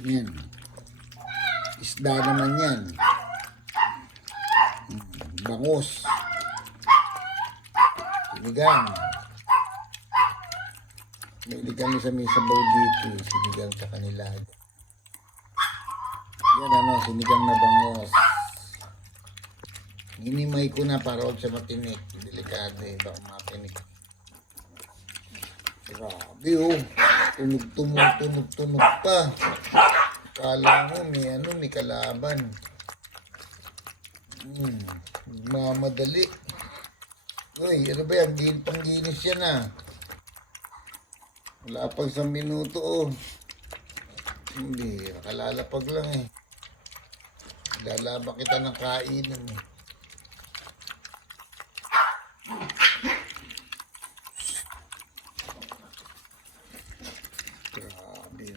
Yan. Isda naman yan. Bangus. Sinigang. May kami sa may sabaw dito. Sinigang sa kanila. Yan ano, sinigang na bangus. Hinimay ko na para huwag siya matinik. Delikado eh, baka matinik. Grabe oh. Tunog pa. Kala mo may kalaban. Mamadali. Uy, ano ba yan? Pangginis yan ah. Wala pang 1 minuto oh. Hindi, nakalalapag lang eh. Lalaba kita ng kainan eh. Grabe.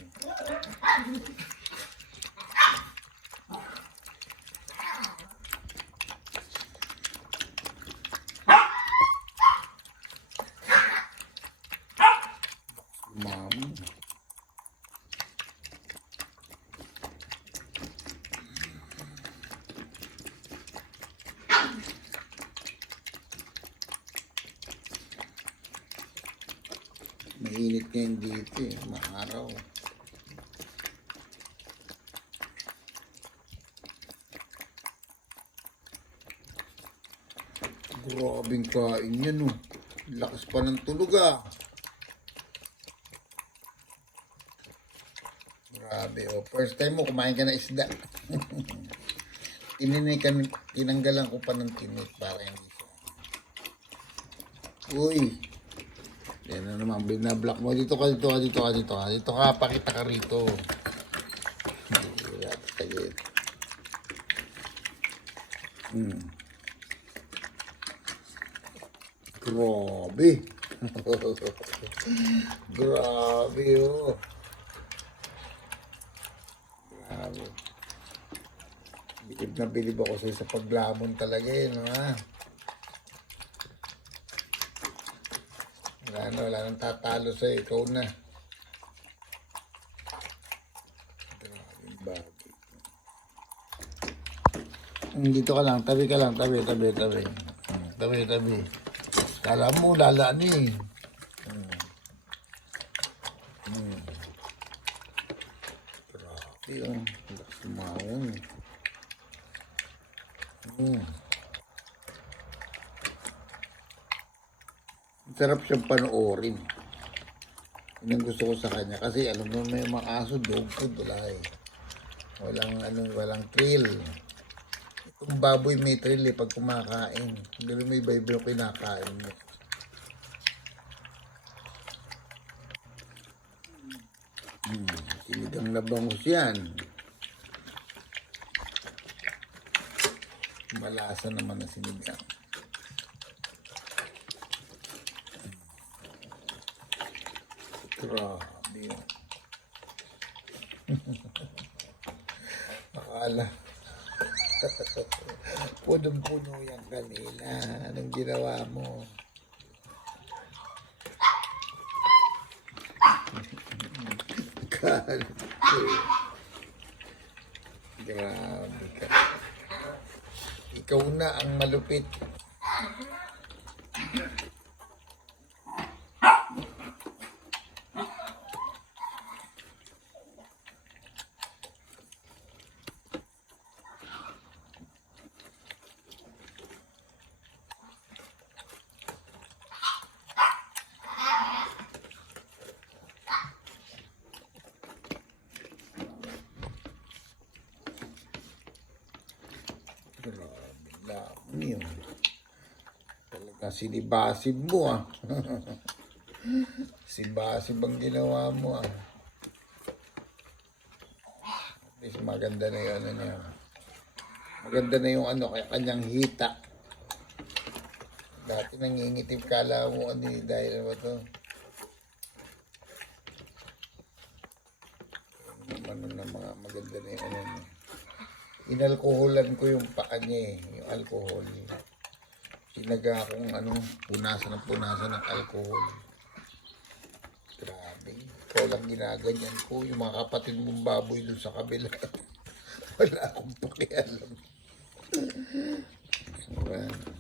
Mami. Mainit ngayon dito eh, maaraw. Grabing kain yan oh. Lakas pa ng tulog ah. Grabe oh. First time mo kumain ka na isda. Tinanggalan ko pa ng tinik para hindi siya. Uy. Yan na naman, binablock mo. Dito ka. Dito ka, pakita ka rito. Grabe. Grabe oh. Grabe. Bilib na bilib ako sa paglamon talaga yun, ha? Wala nang tatalo sa'yo, ikaw na. Grabing bagay. Dito ka lang, tabi ka lang, tabi. Tabi. Kala mo, lalaan eh. Grabe oh, lakas umawon. Sarap siyang panoorin. Yun ang gusto ko sa kanya. Kasi alam mo may mga aso, dog food, wala eh. Walang thrill. Itong baboy may thrill eh pag kumakain. Hindi may iba-iba yung kinakain mo. Sinigang na bangus yan. Malasa naman na sinigang. Grabe yun. Akala. Punong-puno yan kanina. Anong ginawa mo? Grabe ka. Ikaw na ang malupit. Grabe lang yun. Talaga sinibasib mo ah. Sibasib ang ginawa mo ah. At least maganda na yun. Maganda na yung kaya kanyang hita. Dati nangingitip kala mo dahil ba to? Ano na mga maganda na yung inalkoholan ko yung paa niya eh, yung alcohol. Sinaga akong punasan ng alcohol. Grabe. Ikaw lang ginaganyan ko. Yung mga kapatid mong baboy dun sa kabila. Wala akong pakialam. Diba?